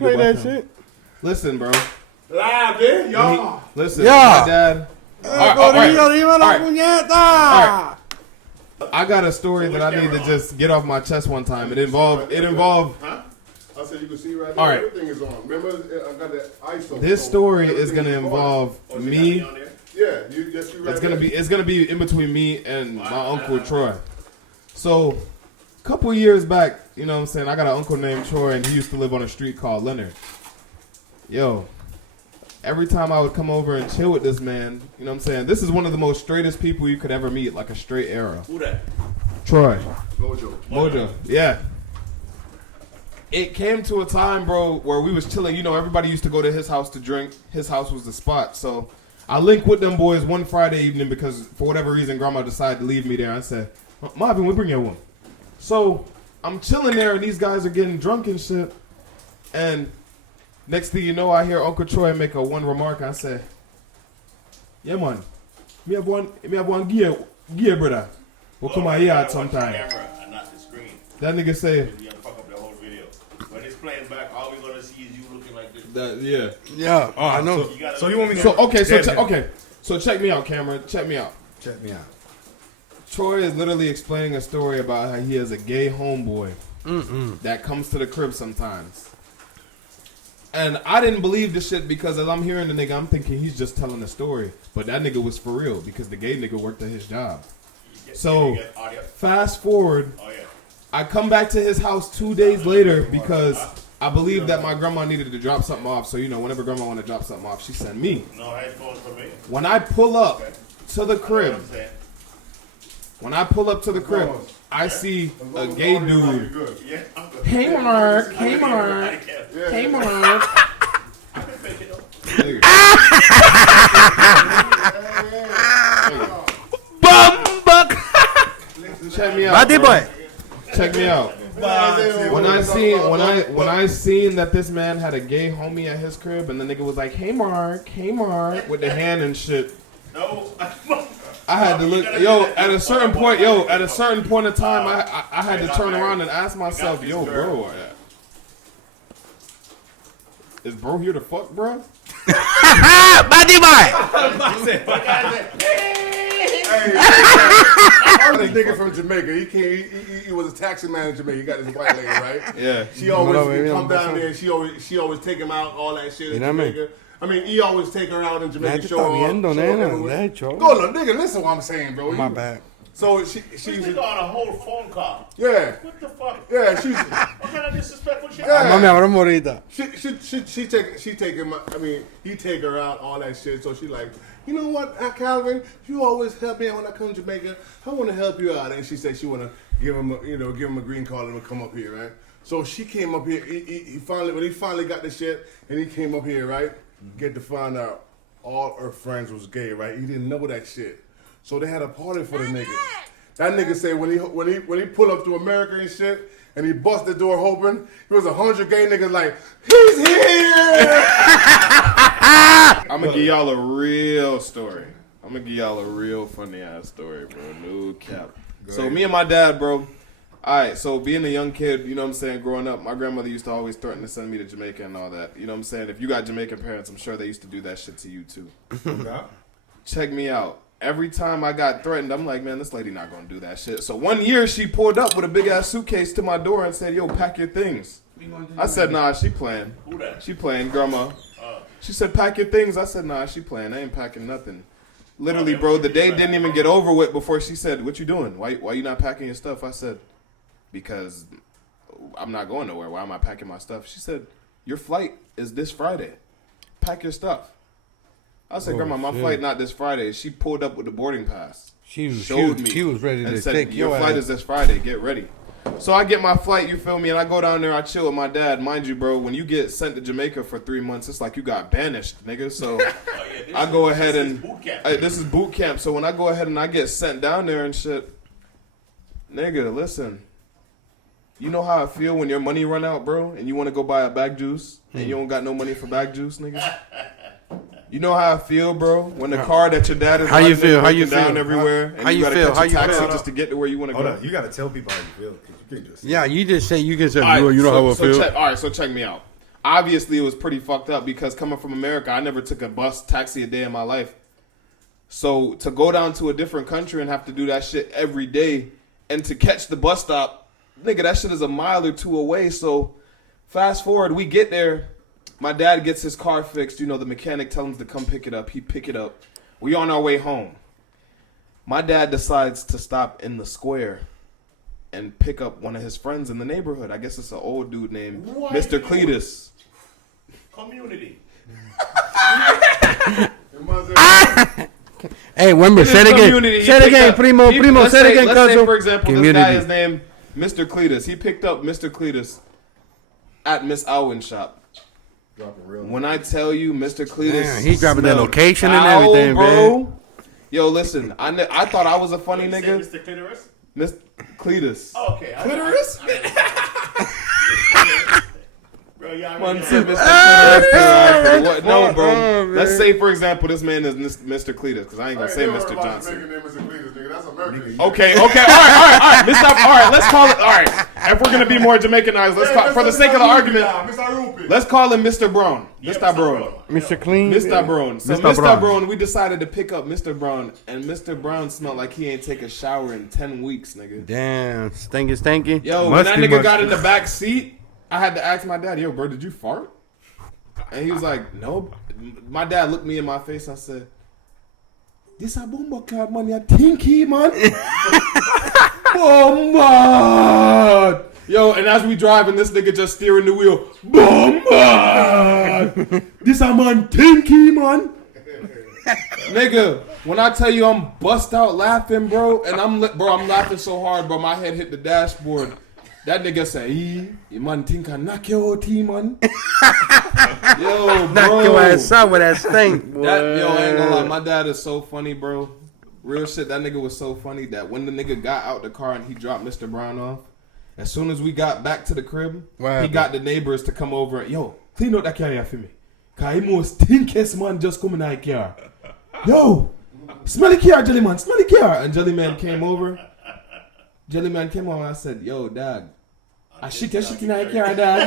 play about that shit. Listen, bro. Live, man, y'all. Listen, Yeah. my dad. I got a story that I need to just get off my chest one time. It involved. Huh? I said you can see right All there. right. Everything is on. Remember, I got that ISO. This so story is everything gonna on. involve Oh, me. Yeah, you just you right It's gonna there. be. It's gonna be in between me and my uncle Troy. So, a couple years back, you know what I'm saying, I got an uncle named Troy, and he used to live on a street called Leonard. Yo, every time I would come over and chill with this man, you know what I'm saying, this is one of the most straightest people you could ever meet, like a straight arrow. Who that? Troy. Mojo. Yeah. It came to a time, bro, where we was chilling. You know, everybody used to go to his house to drink. His house was the spot. So I linked with them boys one Friday evening because for whatever reason, Grandma decided to leave me there. I said, Marvin, we'll bring you one. So I'm chilling there, and these guys are getting drunk and shit. And next thing you know, I hear Uncle Troy make a one remark. I say, yeah, man. Me have one gear, brother. We'll come out here at some time. Camera and not the screen. That nigga say, You gotta fuck up the whole video. When it's playing back, all we're gonna see is you looking like this. yeah. Yeah, I know. So you want me to? So check me out, Cameron. Check me out. Check me out. Troy is literally explaining a story about how he has a gay homeboy that comes to the crib sometimes. And I didn't believe this shit because as I'm hearing the nigga, I'm thinking he's just telling a story. But that nigga was for real because the gay nigga worked at his job. So, fast forward, I come back to his house 2 days later because I believe that my grandma needed to drop something off. So, you know, whenever grandma wanted to drop something off, she sent me. No headphones for me. When I pull up to the crib, I see a gay dude. Hey, Mark. Hey, Mark. Hey, Mark. Check me out. Boy. Check me out. When I seen that this man had a gay homie at his crib, and the nigga was like, "Hey Mark, with the hand and shit." No. I had to look, at a certain point in time, I had to turn around and ask myself, yo, bro, is bro here to fuck, bro? This nigga from Jamaica, he was a taxi man in Jamaica. He got this white lady, right? Yeah. She always come down there. And she always take him out, all that shit in Jamaica. I mean, he always take her out in Jamaica. Show her. Go, look, nigga, listen what I'm saying, bro. My bad. So she's on a whole phone call. Yeah. What the fuck? Yeah, she's. What kind of disrespectful shit? She take him. I mean, he take her out, all that shit. So she like, you know what, Calvin, you always help me out when I come to Jamaica. I want to help you out. And she said she want to give him a green card and come up here, right? So she came up here. He finally got the shit, and he came up here, right? Get to find out all her friends was gay, right? He didn't know that shit. So they had a party for the nigga. That nigga said when he pull up to America and shit, and he bust the door open, it was 100 gay niggas like, he's here. I'm gonna give y'all a real story. I'm gonna give y'all a real funny ass story, bro. No cap. So me and my dad, bro. Alright, so being a young kid, you know what I'm saying, growing up, my grandmother used to always threaten to send me to Jamaica and all that. You know what I'm saying? If you got Jamaican parents, I'm sure they used to do that shit to you too. Check me out. Every time I got threatened, I'm like, man, this lady not gonna do that shit. So one year she pulled up with a big ass suitcase to my door and said, yo, pack your things. I said, nah, she playing. Who that? She playing, grandma. She said, pack your things. I said, nah, she playing. I ain't packing nothing. Literally, bro, the day didn't even get over with before she said, what you doing? Why you not packing your stuff? I said, because I'm not going nowhere. Why am I packing my stuff? She said, your flight is this Friday. Pack your stuff. I said, Grandma, my flight not this Friday. She pulled up with the boarding pass. She was ready to said, take your flight is this Friday. Get ready. So I get my flight, you feel me, and I go down there, I chill with my dad. Mind you, bro, when you get sent to Jamaica for 3 months, it's like you got banished, nigga. So I go ahead and this is boot camp. So when I go ahead and I get sent down there and shit, nigga, listen. You know how I feel when your money run out, bro, and you want to go buy a bag juice, and you don't got no money for bag juice, nigga? You know how I feel, bro, when the car that your dad is how you feel? How you feel? Down everywhere, and you gotta catch a taxi just to get to where you want to go. Hold on, you gotta tell people how you feel. Cause you can't just you just say you can say you know how I feel. All right, so check me out. obviously it was pretty fucked up because coming from America, I never took a bus, taxi a day in my life. So to go down to a different country and have to do that shit every day and to catch the bus stop, nigga, that shit is a mile or two away. So fast forward, we get there. My dad gets his car fixed. You know, the mechanic tells him to come pick it up. He pick it up. We on our way home. My dad decides to stop in the square and pick up one of his friends in the neighborhood. I guess it's an old dude named Mr. Cletus. Community. Hey, remember, say it again. Say it again, primo. Say it again, Let's say, cousin. for example, Community. this guy is named Mr. Cletus. He picked up Mr. Cletus at Miss Alwyn's shop. Dropping real. When I tell you, Mr. Cletus, Damn, he dropping that smelled location and foul, everything, bro. Yo, listen, I thought I was a funny nigga. Mr. Clitoris? Mr. Cletus. Oh, okay. Clitoris? Bro, yeah, I One mean, said Mr. Clitoris. What? No, Oh, bro. man. Let's say, for example, this man is Mr. Cletus, because I ain't gonna say Mr. Johnson. That's American. Okay, all right. Let's call it. All right, if we're gonna be more Jamaicanized, let's call, for the sake of the argument, let's call him Mr. Brown. Mr. Brown. Mr. Clean. Mr. Brown. So Mr. Mr. Brown. Brown, we decided to pick up Mr. Brown, and Mr. Brown smelled like he ain't take a shower in 10 weeks, nigga. Damn, stanky. Yo, when that Musty, nigga got musty. in the back seat, I had to ask my dad, yo, bro, did you fart? And he was like, no. My dad looked me in my face and I said, this a bomba card, man. You tinky, man. Oh, man. Yo, and as we driving, this nigga just steering the wheel. Bomba. This a man tinky, man. Nigga, when I tell you I'm bust out laughing, bro, and I'm laughing so hard, bro, my head hit the dashboard. That nigga say, you man think I knock your OT, man. Yo, bro. Knock your ass out with that stink, boy. Yo, I ain't gonna lie, my dad is so funny, bro. Real shit, that nigga was so funny that when the nigga got out the car and he dropped Mr. Brown off, as soon as we got back to the crib, What he got the neighbors to come over. Yo, clean out that carrier for me. Cause he most stinkiest man just coming out car. Yo, smell the car, Jelly Man, smell the car. And Jelly Man came over. And I said, yo, dog, I shit that shit in that car, dog.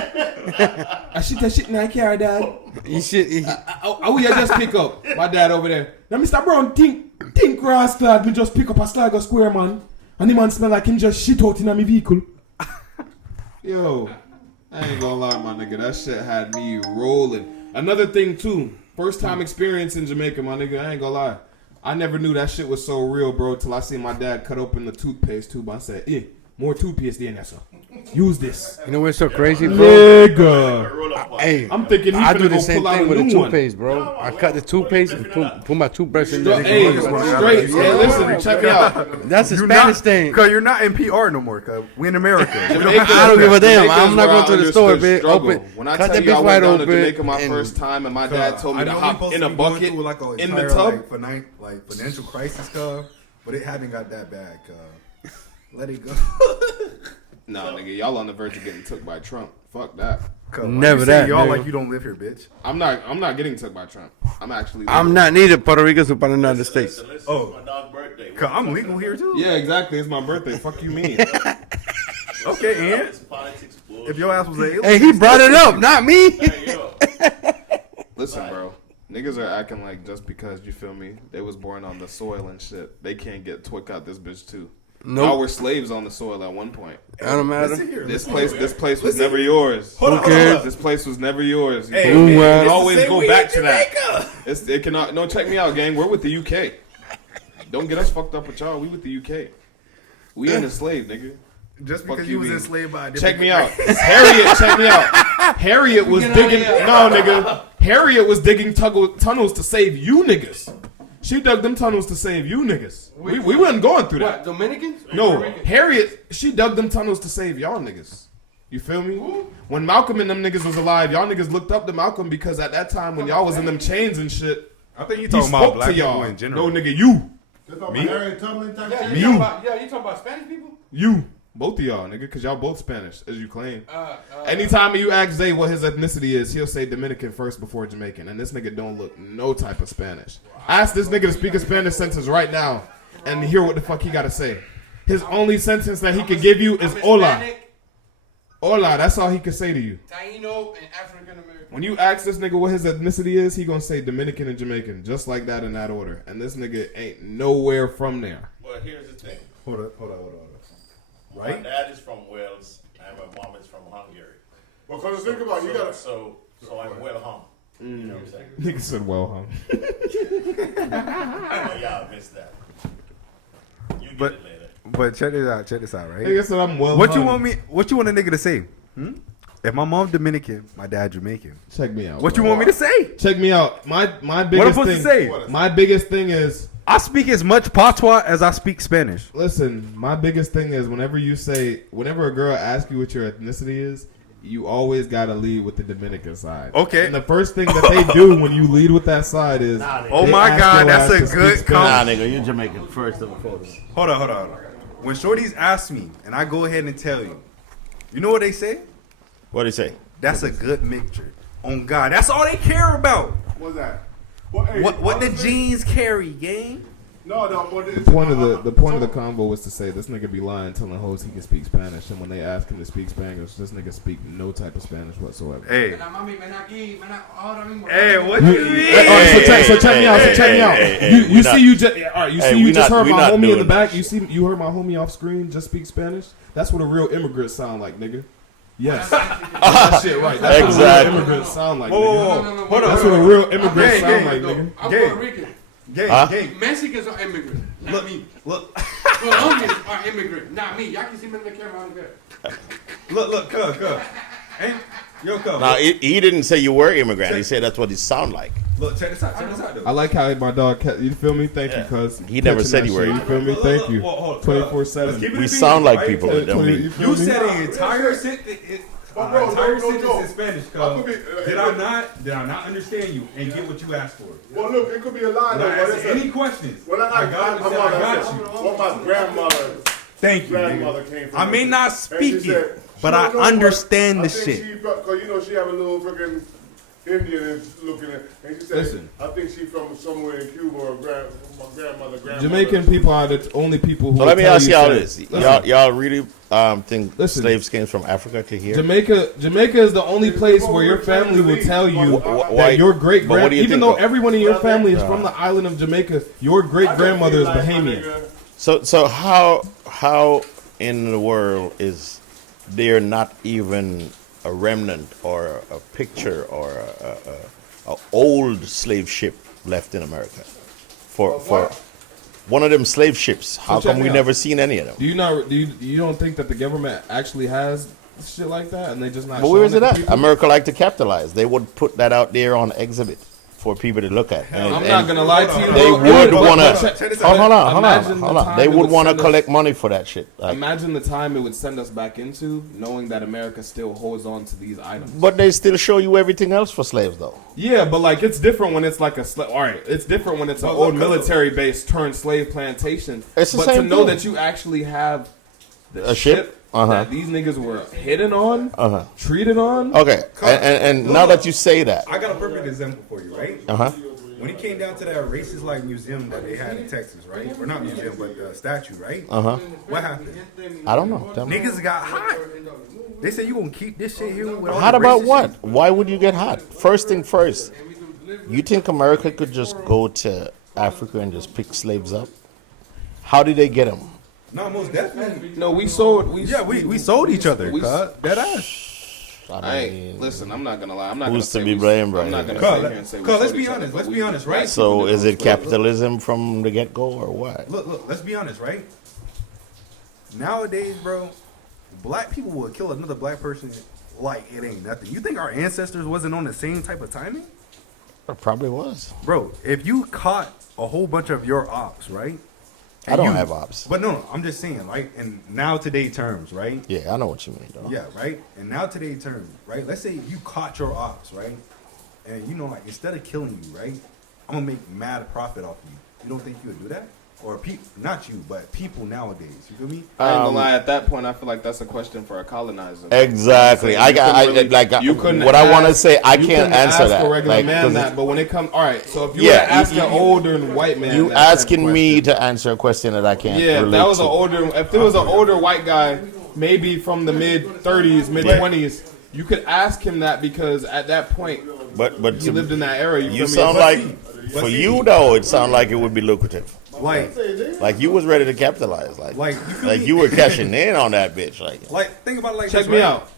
I shit that shit in that car, dog. I will just pick up my dad over there. Now, Mr. Brown, think grass lad, me just pick up a Sligo Square, man. And the man smell like him just shit out in my vehicle. Yo, I ain't gonna lie, my nigga. That shit had me rolling. Another thing, too. First time experience in Jamaica, my nigga. I ain't gonna lie. I never knew that shit was so real, bro, till I seen my dad cut open the toothpaste tube. I said, more toothpaste in there, sir. Use this. You know what's so crazy, bro? Nigga. roll up. Hey, I'm thinking he I finna do the go same pull out thing a with the new one. toothpaste, bro. I cut the toothpaste and put my toothbrush in there. Hey, straight. Hey, listen, check it out. That's a You're Spanish not, thing. Cause you're not in PR no more. Cause we in America. We don't Jamaica- I don't give a damn. Jamaica's I'm not where going to I the store, understood bitch. struggle. Open. When I Cut tell that you I bitch went wide down to open. Jamaica my and- first time, and my dad told me I to know we hop supposed in to a be going bucket through, like, a in the entire, tub. like financial crisis stuff, but it haven't got that bad. Let it go. Nah, nigga, y'all on the verge of getting took by Trump. Fuck that. Never you say that, y'all nigga. like you don't live here, bitch. I'm not getting took by Trump. I'm actually. I'm not neither. Puerto Rico's from another states. Listen, Oh. it's my dog's birthday. Cause I'm legal here too. Yeah, exactly. It's my birthday. Fuck you, mean. Okay, and It's politics bullshit. if your ass was a Hey, he brought it up, not me. Hey, yo. Listen, bro. Niggas are acting like just because you feel me, they was born on the soil and shit, they can't get twick out this bitch too. Y'all Nope. were slaves on the soil at one point. I don't listen matter. here. This listen place here. was never yours. Hold on, Who cares? This place was never yours. You Hey, feel me? Ooh, It can it's always the same go way back in to that. It cannot. No, check me out, gang. We're with the UK. Don't get us fucked up with y'all. We with the UK. We ain't enslaved, nigga. Just Fuck because you you was mean. enslaved by a different Check me out. Harriet, check me out. Harriet was digging. No, nigga. Harriet was digging tunnels to save you niggas. She dug them tunnels to save you niggas. We wasn't going through that. Dominicans? No, Harriet, she dug them tunnels to save y'all niggas. You feel me? When Malcolm and them niggas was alive, y'all niggas looked up to Malcolm because at that time when y'all was in them chains and shit, I think you he talking about spoke black to people y'all. in general. No, nigga, you. Me? Harriet Tubman type shit? You. you talking about Spanish people? You. Both of y'all, nigga, because y'all both Spanish, as you claim. Anytime you ask Zay what his ethnicity is, he'll say Dominican first before Jamaican. And this nigga don't look no type of Spanish. Ask this nigga to speak a Spanish sentence right now and hear what the fuck he gotta say. His only sentence that he can give you is hola. Hola, that's all he can say to you. Taino and African American. When you ask this nigga what his ethnicity is, he gonna say Dominican and Jamaican, just like that in that order. And this nigga ain't nowhere from there. Well, here's the thing. Hold on. My dad is from Wales and my mom is from Hungary. Well, cause think about it, you gotta. So I'm well hung. You know what I'm saying? Nigga said, well, huh? Oh, yeah, I missed that. You get But- it later. But check this out, right? Nigga said I'm well What you hung. want me? What you want a nigga to say? If my mom Dominican, my dad Jamaican. Check me out. What you bro. want me to say? Check me out. My What I'm biggest supposed thing. to say? My biggest thing is, I speak as much patois as I speak Spanish. listen. My biggest thing is whenever a girl asks you what your ethnicity is, you always gotta lead with the Dominican side. Okay. And the first thing that they do when you lead with that side is, Oh they my ask God, your that's ass a to speak good Spanish. Nah, nigga, you Jamaican first and foremost. Hold on. When shorties ask me, and I go ahead and tell you, you know what they say? What do you say? That's a good mixture. On God, that's all they care about. What's that? Well, hey, What the honestly- jeans carry, gang? No, but The point of the convo was to say this nigga be lying, telling hoes he can speak Spanish, and when they ask him to speak Spanish, this nigga speak no type of Spanish whatsoever. Hey, Ven a mami, ven aquí, ven a ahora mismo. hey, what You- you mean? so check me out. So check me out. You see, you just all right. You Hey, see, we you just not- heard we my not homie in doing the back. that You see, you heard my homie off screen just speak Spanish. That's what a real immigrant sound like, nigga. Yes, that shit right. That's what a Exactly. real immigrant sound like, Whoa, nigga. whoa, whoa. Hold on. That's what a real immigrant Gang, sound gang, like, No, nigga. I'm Gay. Puerto Rican. Gang, Huh? gang. Mexicans are immigrants, not Look, me. look, Colombians are immigrants, not me. Y'all can see me in the camera, I don't care. look, cuz. Ain't, yo, cuz. Now, he didn't say you were immigrant. He said that's what he sound like. Look, check this out, though. I like how my dog. You feel me? Thank you, cuz. He never Catching said that you were. shit, You feel me? Look, Thank you. hold on. 24/7. Let's keep it We in sound English, like right? people, but don't we? You feel me? said the entire sentence. But bro, entire no, sentence no. in Spanish, I could cuz. be- Did I not understand you and get what you asked for? Well, look, it could be a lie When though. I But ask it's any questions, when I got you. What my grandmother Thank you, grandmother nigga. came from. I may not And she speak said- it, but she I don't know, understand I the think shit. She, cause you know she have a little freaking Indian is looking at, and she said, Listen. I think she from somewhere in Cuba or my grandmother. Jamaican people are the only people who. So let me will tell ask y'all shit. this: Listen. y'all really think Listen. slaves came from Africa to here? Jamaica is the only place where your family will tell you Why- that your great but what do you even think though of- everyone in your family is from the island of Jamaica, your great grandmother is Bahamian. So how in the world is there not even a remnant or a picture or a old slave ship left in America? For one of them slave ships, how check come me we out. never seen any of them? Do you don't think that the government actually has shit like that and they just not? But where showing is it to at? people? America like to capitalize. They would put that out there on exhibit for people to look at. And- I'm and not gonna lie to you. They bro. would But want check to. this Oh, out. hold on. Imagine the time They it would want to send us- collect money for that shit. Like, Imagine the time it would send us back into, knowing that America still holds on to these items. but they still show you everything else for slaves, though. Yeah, but like it's different when it's like a all right. It's different when it's an old military base turned slave plantation. It's the but same to know thing. that you actually have the A ship? Uh-huh. that these niggas were hidden on, treated on. Okay, and now that you say that, I got a perfect example for you, right? uh huh. When it came down to that racist like museum that they had in Texas, right? Or not museum, but statue, right? Uh huh. What happened? I don't know. Tell me. Niggas got hot. They said you gonna keep this shit here with all Hot the about racist what? shit? Why would you get hot? First thing first, you think America could just go to Africa and just pick slaves up? How did they get them? No, most definitely. No, we sold. We sold each other. we- cuz. Dead ass. I ain't, listen, I'm not gonna lie. I'm not Who's gonna to say be we- blamed, I'm right not here? gonna sit here and say we Cuz, let's sold be each other, honest. but Let's we- be honest, right? So is it capitalism from the get go or what? Look. Let's be honest, right? Nowadays, bro, black people will kill another black person like it ain't nothing. You think our ancestors wasn't on the same type of timing? It probably was. Bro, if you caught a whole bunch of your ops, right? I don't you- have ops. But no, I'm just saying, right? In now today terms, right? Yeah, I know what you mean, though. Yeah, right? And now today terms, right? Let's say you caught your ops, right? And you know, like instead of killing you, right? I'm gonna make mad profit off you. You don't think you would do that? Or people, not you, but people nowadays. You feel me? I ain't gonna lie. At that point, I feel like that's a question for a colonizer. Exactly. You I couldn't really- you couldn't what I want to ask- say. I you can't couldn't answer ask that. a regular Like, man 'cause that, it's- but when it comes, all right. So if you Yeah, were to ask you- an older white man, you that type of asking me question- to answer a question that I can't. Yeah, if relate that was to. an older, if there was an older white guy maybe from the mid 30s, mid 20s. You could ask him that because at that point But he lived in that era. you feel me? sound like for you though, it sound like it would be lucrative. Like You was ready to capitalize, like you feel me? you were cashing in on that bitch, Like think about it like Check this, me right? out.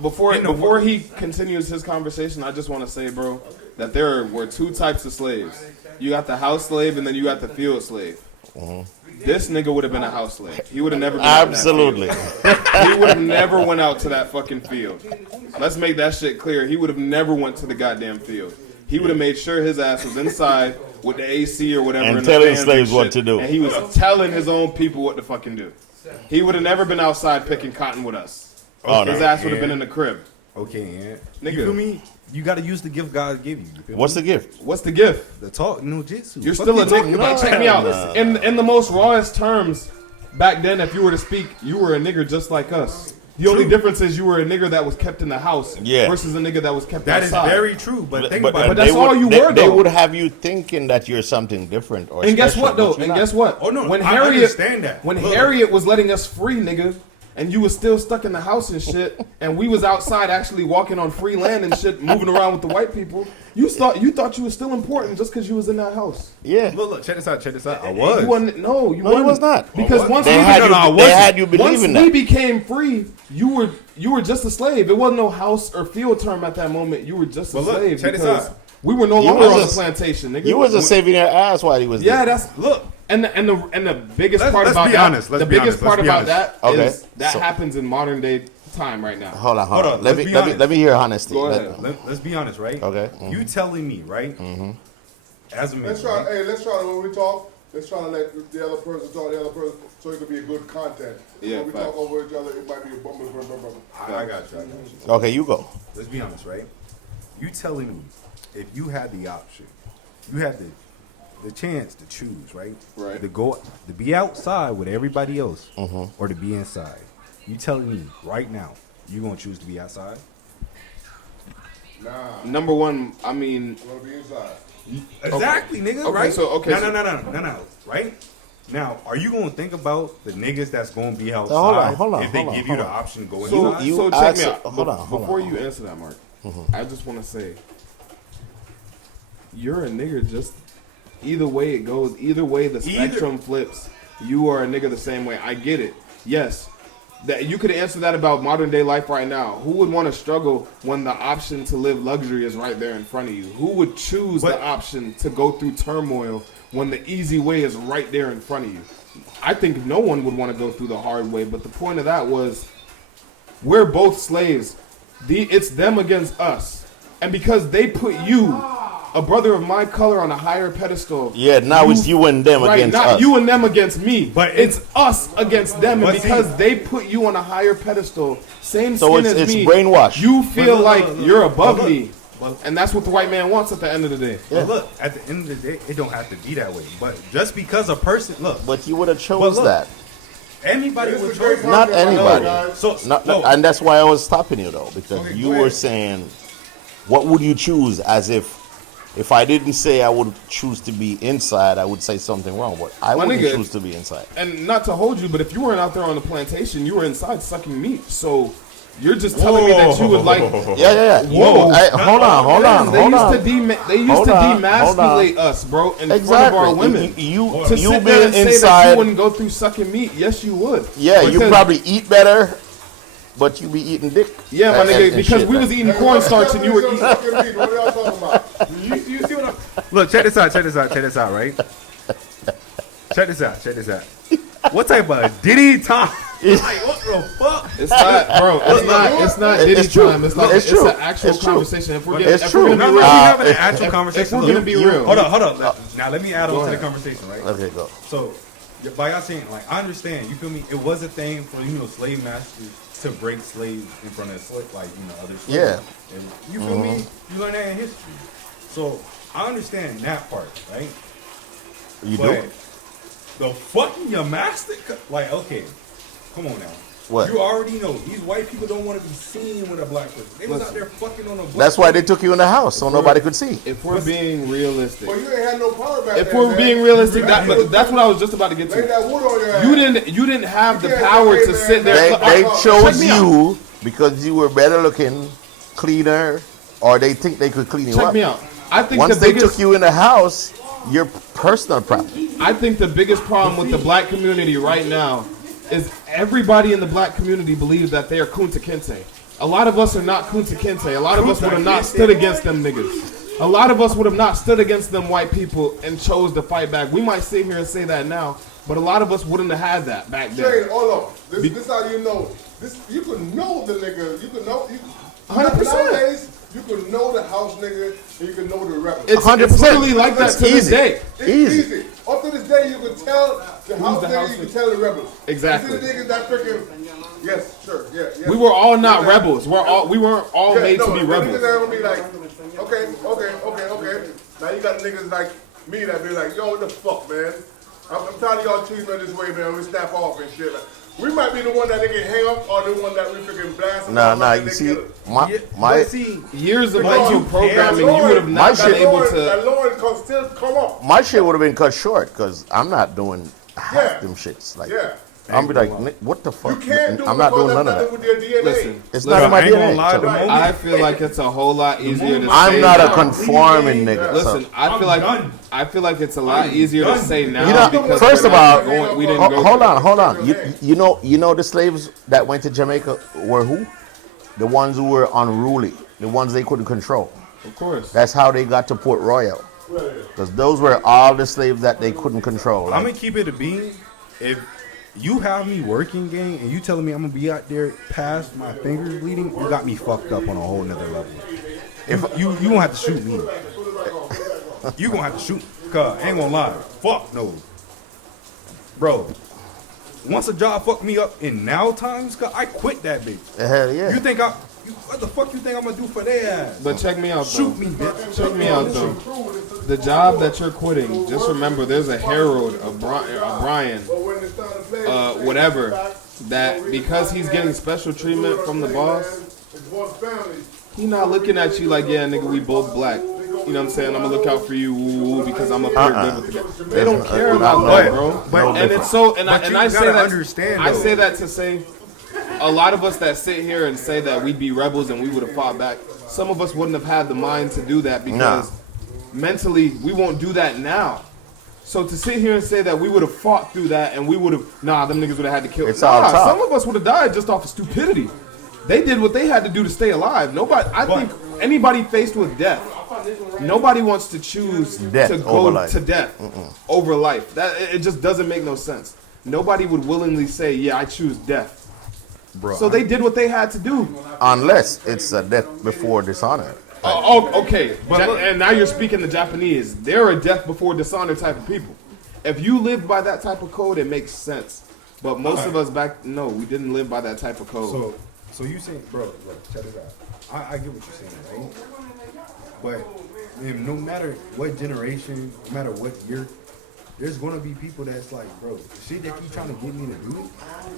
Before In the before he continues his conversation, I just want to say, bro, that there were two types of slaves. You got the house slave, and then you got the field slave. This nigga would have been a house slave. He would have never been out in that Absolutely. field. He would have never went out to that fucking field. Let's make that shit clear. He would have never went to the goddamn field. He would have made sure his ass was inside with the AC or whatever. And in the telling fans slaves and what shit, to do. And he was telling his own people what to fucking do. He would have never been outside picking cotton with us. Oh, no. His ass would have Yeah. been in the crib. Okay, yeah. Nigga. You feel me? You gotta use the gift God gave you. feel What's me? the gift? What's the gift? The talk no jitsu? You're Fuck still you a talking nigga. about? But check me out. Nah. In the most rawest terms, back then, if you were to speak, you were a nigger just like us. The only difference is you were a nigger that was kept in the house Yeah. versus a nigga that was kept That is outside. very true, but think about But it. that's they all would- you they, were, They though. would have you thinking that you're something different or And guess special, what, though? but you're And not. guess what? Oh, no, when I Harriet, understand that. When Look. Harriet was letting us free, nigga, and you was still stuck in the house and shit, and we was outside actually walking on free land and shit, moving around with the white people, you thought you was still important just because you was in that house. Yeah. Look, check this out, check this out. I was. You wasn't. No, you No, you wasn't. was not. Because Oh, once They we had became- you. They had you believing once we that. became free, you were just a slave. It wasn't no house or field term at that moment. You were just a But look, slave check this because out. we were no You longer was on a- the plantation, nigga. You was just saving your ass while he was Yeah, there. that's Look, and the biggest Let's- part let's about be that. honest, let's the be biggest honest, part let's be about that honest. is Okay, that so- happens in modern day time right now. Hold on. Hold on, Let let's me be let me honest. let me hear honesty. Go Let- ahead. let's be honest, right? Okay. You telling me, right? As a man, Let's try. right? Hey, let's try to when we talk. Let's try to let the other person talk. The other person, so it can be a good content. Yeah, When we facts. talk over each other, it might be a bumble. I got you. Okay, you go. Let's be honest, right? You telling me if you had the option, you had the chance to choose, right? Right. To be outside with everybody else, or to be inside. You telling me right now you gonna choose to be outside? Nah, Number one, I mean, I'm gonna be inside. Exactly, nigga. Okay, right? so- okay, No. Right? Now, are you gonna think about the niggas that's gonna be outside hold on, if they hold on, give you hold the on. option to go so inside? you so check me ask- out. hold on, hold Before on. you answer that, Mark, I just want to say, you're a nigga. Just either way it goes, either way the spectrum flips, you are a nigga the same way. I get it. Yes. That you could answer that about modern day life right now. Who would want to struggle when the option to live luxury is right there in front of you? Who would choose But- the option to go through turmoil when the easy way is right there in front of you? I think no one would want to go through the hard way, but the point of that was we're both slaves. It's them against us. And because they put you, a brother of my color, on a higher pedestal. Yeah, now it's you and them Right, against not us. you and them against me. But it's us against them, and But because see- they put you on a higher pedestal, same So skin it's- as it's me, brainwash. you feel look, like look, you're look, above look, me, but- and that's what the white man wants at the end of the day. But look, at the end of the day, it don't have to be that way. But just because a person, look, But you would have But chose look, that. anybody This would is a great choose. Not content, anybody. guys. So, No, and that's why I was stopping you though, because Okay, you go were ahead. saying, what would you choose? As if I didn't say I would choose to be inside, I would say something wrong. But I My wouldn't nigga- choose to be inside. And not to hold you, but if you weren't out there on the plantation, you were inside sucking meat. So you're just telling me that you would like. Yeah. Whoa. Hold on. They used Hold to on, demasculate us, bro, in front of Exactly. our women. You To you sit there being and say that you inside. wouldn't go through sucking meat, yes, you would. Yeah, you Because- probably eat better, but you be eating dick. Yeah, my And- nigga, and because shit, we was like- eating cornstarch and you were eating. What y'all talking about? you see what I'm... Look, check this out, right? Check this out. What type of Diddy time? Like, what the fuck? It's not, bro. It's not Diddy It's true. time. It's not. It's It's true. an actual It's true. conversation. If we're It's if true. we're No, gonna no, be we real, having an actual conversation. if we're gonna be real, Hold on. Now let me add on to the ahead. conversation, right? Okay, go. So, by y'all saying, like, I understand, you feel me? It was a thing for, slave masters to break slaves in front of other slaves. Yeah. And you feel me? You learn that in history. So, I understand that part, right? You But do? the fucking your master, like, okay, come on now. What? You already know these white people don't want to be seen with a black person. They was out there fucking on a black That's why they took you in the house so nobody could see. If we're being realistic, Well, you ain't had no power back if then, we're man. being realistic, but that's what I was just about to get Lay to. that wood on your ass. You didn't have the can't power say, to man, sit there. They Check chose me out. you because you were better looking, cleaner, or they think they could clean you Check up. me out. I think Once the they biggest took you in the house, your personal property. I think the biggest problem with the black community right now is everybody in the black community believes that they are Kunta Kinte. A lot of us are not Kunta Kinte. A lot of us would have not stood against them niggas. A lot of us would have not stood against them white people and chose to fight back. We might sit here and say that now, but a lot of us wouldn't have had that back then. Shane, hold on. This how you know. This you can know the nigga. You can know. 100%. Nowadays, you can know the house nigga and you can know the rebel. It's 100%. literally like that to this Easy. day. It's easy. easy. Up to this day, you can tell the house the nigga, house you can nigga? tell the rebels. Exactly. You see the niggas that freaking. Yes, sure. Yeah, yeah. We were all not Yeah. rebels. We weren't all made to be the rebels. Niggas that would be like, okay. Now you got niggas like me that be like, yo, what the fuck, man? I'm tired of y'all treating me this way, man. We snap off and shit. Like, we might be the one that they can hang up or the one that we freaking blast. Nah, you see, my But see, Years of But mental you programming, That you would have My not been shit- able That to. Lord can still come up. my shit would have been cut short because I'm not doing half Yeah. them shits. Like, Yeah. I'm be like, what the You fuck? can't do it I'm not because doing none that's of nothing that. with their DNA. Listen, It's listen, not in my I ain't gonna DNA. lie, so- the moment- I feel like it's a whole lot easier to say. I'm not a now. conforming nigga. Listen, So. I feel like it's a lot easier to say now You know, because first we're of not all, we didn't go hold through on, it. hold on. You know the slaves that went to Jamaica were who? The ones who were unruly, the ones they couldn't control. Of course. That's how they got to Port Royal. Because those were all the slaves that they couldn't control. I'm Like, gonna keep it a bean. If you have me working, gang, and you telling me I'm gonna be out there past my fingers bleeding, you got me fucked up on a whole nother level. If you gonna have to shoot me, you gonna have to shoot. Cause I ain't gonna lie, fuck no, bro. Once a job fucked me up in now times, cause I quit that bitch. hell yeah. You think what the fuck you think I'm gonna do for their ass? But check me out, though. Shoot me, bitch. Check me out, though. The job that you're quitting, just remember there's a Harold, a Brian, When it's time to play, whatever, that because he's getting special treatment from the boss, it's one family. he not looking at you like, yeah, nigga, we both black. You know what I'm saying? I'm gonna look out for you woo, woo, because I'm up here good with the guy. They don't care about that, bro. but- And it's so, and but I you say gotta that, understand, I though. say that to say, a lot of us that sit here and say that we'd be rebels and we would have fought back, some of us wouldn't have had the mind to do that because mentally we won't do that now. So to sit here and say that we would have fought through that and we would have, them niggas would have had to kill. It's all talk. Some of us would have died just off of stupidity. They did what they had to do to stay alive. Nobody, I think anybody faced with death, nobody wants to choose Death to over go life. to death over life. That it just doesn't make no sense. Nobody would willingly say, "Yeah, I choose death." Bro, So they did what they had to do. Unless it's a death before dishonor. Okay. And now you're speaking the Japanese. They're a death before dishonor type of people. If you live by that type of code, it makes sense. But most of us we didn't live by that type of code. So you saying, bro, check this out. I get what you're saying, right? But man, no matter what generation, no matter what year, there's gonna be people that's like, bro, the shit that you trying to get me to do.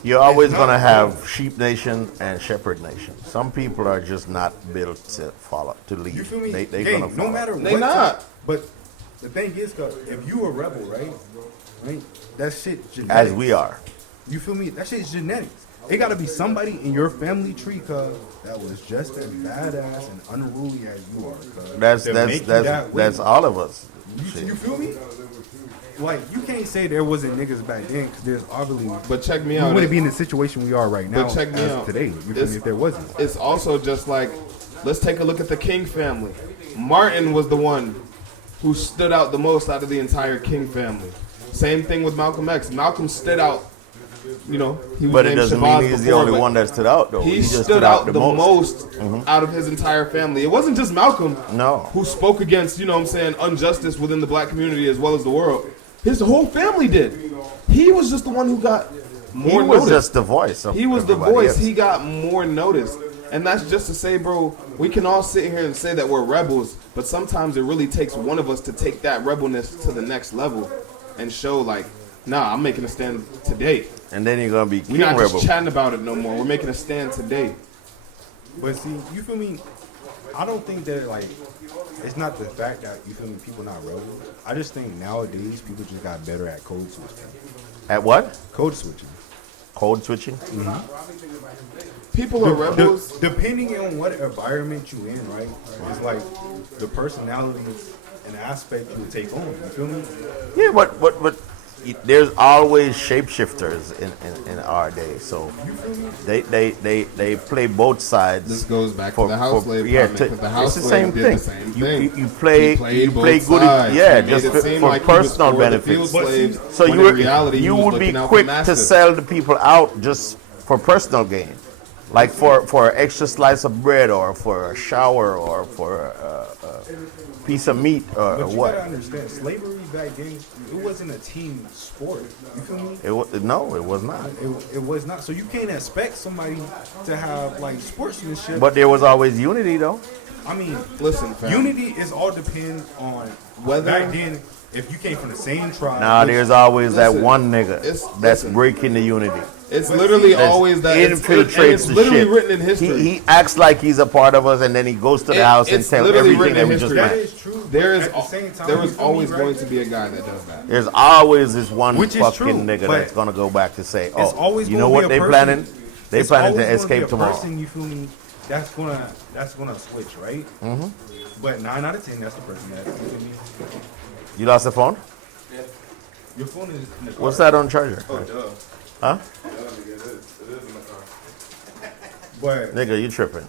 You're always It's going to not have sheep nation and shepherd nation. Some people are just not built to follow, to lead. You feel me? They Hey, going to follow. no matter They what. not. But the thing is, cause if you a rebel, right? That shit genetics. As we are. You feel me? That shit's genetics. It gotta be somebody in your family tree, cuz, that was just as badass and unruly as you are, cuz. That's all of us. You feel me? Like, you can't say there wasn't niggas back then, because there's obviously. But check me we out. wouldn't be in the situation we are right now But check me as out. today. You feel It's- me? If there wasn't. It's also just like, let's take a look at the King family. Martin was the one who stood out the most out of the entire King family. Same thing with Malcolm X. Malcolm stood out. You know, he was But it named doesn't Shabazz mean he's the before, only but one that stood out, though. He just stood out the most out of his entire family. It wasn't just Malcolm No. who spoke against, you know what I'm saying, injustice within the black community as well as the world. His whole family did. He was just the one who got He more was notice. just the voice. Of He was the everybody voice. else. He got more notice. And that's just to say, bro, we can all sit here and say that we're rebels, but sometimes it really takes one of us to take that rebelness to the next level and show, like, Nah, I'm making a stand today. And then you're gonna be We're King not Rebel. just chatting about it no more. We're making a stand today. But see, you feel me? I don't think that like it's not the fact that you feel me people not rebel. I just think nowadays people just got better at code switching. At what? Code switching. Code switching? People are rebels. Depending on what environment you in, right? It's like the personalities and aspect you would take on. You feel me? Yeah, but there's always shapeshifters in our day. So they play both sides. This goes back to the house slave yeah, comment, 'cause the house it's the slave same did thing. the same You thing. play He played you both play good. sides. Yeah, He made just it for, seem for like he was personal for the benefits. field slaves, So when you in reality, he you was would be looking out for quick to masters. sell the people out just for personal gain, like for an extra slice of bread or for a shower or for a piece of meat or But you what. gotta understand, slavery back then, it wasn't a team sport. You feel me? No, it was not. It was not. So you can't expect somebody to have like sportsmanship. But there was always unity, though. I mean, Listen, fam. unity is all depend on Whether- back then. If you came from the same tribe, Now there's always that listen, one nigga it's- that's listen. breaking the unity. It's literally That's always that. infiltrates It's the literally shit. written in history. He acts like he's a part of us, and then he goes to the house and It's tells literally everything written that in we just history. that met. is true. There but is at the same time, there you is feel me, always right? going to be a guy that does that. There's always this one Which is fucking true, nigga but that's gonna go back to say, It's "Oh, always you gonna know be what a they person- planning? They It's planning to always gonna escape be a tomorrow." Person, you feel me? That's gonna switch, right? Mm-hmm. But 9 out of 10, that's the person that. You feel me? You lost the phone? Your phone is in the car. What's that on charger? Oh, duh. Huh? It is in the car. But Nigga, you tripping?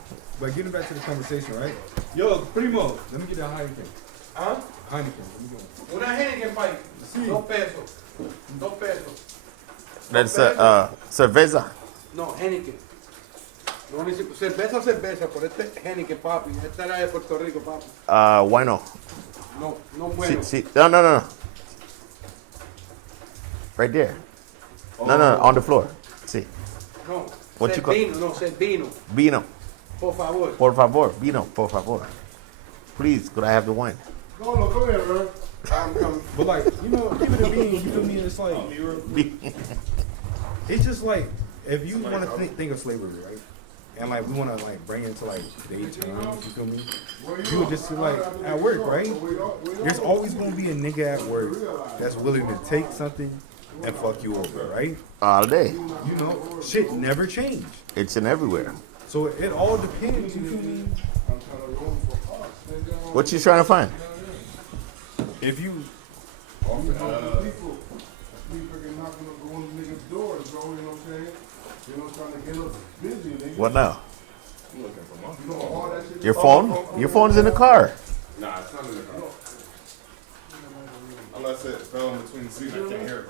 getting back to the conversation, right? Yo, Primo, let me get that Heineken. ¿Ah? Heineken. Let me get one. Una Heineken, pai. 2 pesos. 2 pesos. That's cerveza. No, Heineken. No necesito cerveza o cerveza, por este Heineken, papi. Esta era de Puerto Rico, papi. Why no? No, no bueno. No. Right there. No, on the floor. See, No. What you call- Vino, no, ser vino. vino, Por favor. por favor, vino, por favor. Please, could I have the wine? No, come here, bro. But like, you know, keep it a bean, you feel me? It's like, it's just like, if you want to think of slavery, right? And like, we want to like bring it to like day terms, you feel me? You would just see like, at work, right? There's always going to be a nigga at work that's willing to take something and fuck you over, right? All day. You know, shit never change. It's in everywhere. So it all depends, you feel me? What you trying to find? If you, People be freaking knocking up going to niggas' doors, bro. You know what I'm saying? You know, trying to get us busy, nigga. What now? You know, all that shit. Your phone? Your phone's in the car. Nah, it's not in the car. Unless it fell in between the seats, I can't hear it.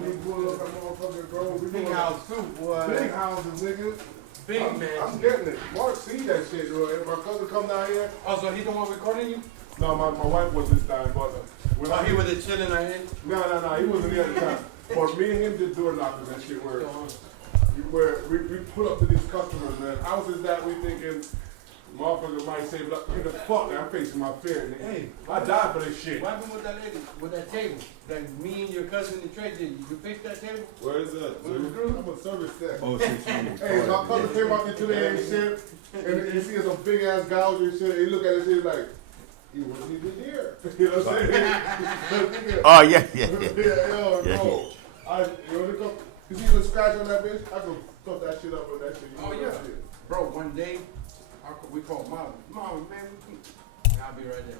We pull up that motherfucker, bro. We Big pull up- house too, boy. Big houses, nigga. Big I'm man. getting it. Mark see that shit, bro. If my cousin come down here, Oh, so he the one recording you? no, my wife was this time, but when Oh, I he was just chilling out here? no, he wasn't here at the time. But me and him just door knockers and shit where we pull up to these customers, man. Houses that we thinking motherfucker might say, look, you the fuck, man, I'm facing my fear, nigga. Hey. I died for this shit. What happened with that lady, with that table? That me and your cousin and Trey did. You fixed that table? Where is that? I'm a service tech. oh shit, you Hey, my cousin came out there today and shit, and you see some big ass gouge and shit, and he look at it and shit like, he wasn't even here. You know what I'm saying? Oh yeah. Yeah, yo, Yeah. no. You see the scratch on that bitch? I could fuck that shit up with that shit. You Oh, know yeah. that shit. Bro, one day, we called Marvin. Marvin, man, I'll be right there.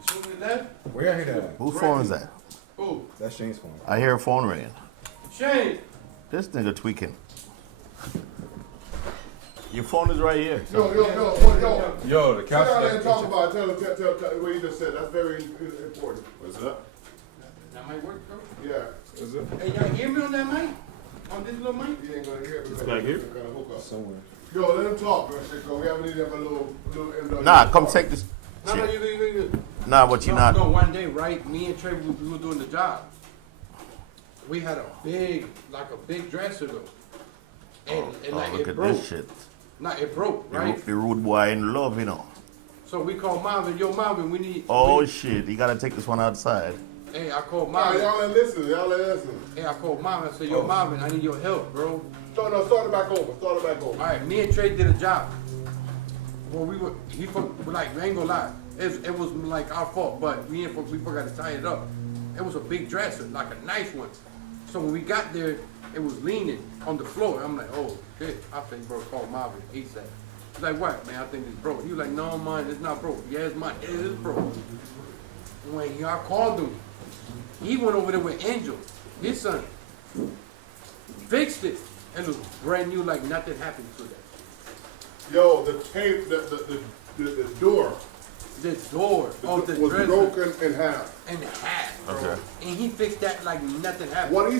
As soon as we left, Where I hear that? Whose phone is that? oh, That's Shane's phone. I hear a phone ringing. Shane, This nigga tweaking. Your phone is right here. Yo, Yo, the sit down there and talk about it. Tell what you just said. That's very important. What's up? that might work, bro. Yeah. What's up? Hey, y'all hear me on that mic? On this little mic? You ain't gonna hear it. It's back here? Somewhere. Yo, let him talk, man. Shit, 'cause we haven't even have a little Nah, come take this. No, shit. you good. Nah, but you not. No, one day, right? Me and Trey, we were doing the job. We had a big dresser though. And Oh, like look it at broke. this shit. Nah, it broke, The, right? the rude boy in love, you know. So we called Marvin. Yo, Marvin, we need. Oh shit, you gotta take this one outside. Hey, I called Nah, mom. y'all ain't listening. Y'all ain't listening. Hey, I called mom. I said, yo, mom, I need your help, bro. So, no, start it back over. Start it back over. All right, me and Trey did a job. Well, like, we ain't gonna lie. It was like our fault, but we forgot to tie it up. It was a big dresser, like a nice one. So when we got there, it was leaning on the floor. I'm like, oh shit. I think bro called Marvin ASAP. He's like, what, man? I think it's broke. He was like, no, mine, it's not broke. Yeah, it's mine. It is broke. When I called him, he went over there with Angel, his son, fixed it, and it was brand new, like nothing happened to that. Yo, the tape, the door The door of the was dresser broken in half. in half, bro. Okay. And he fixed that like nothing happened. What he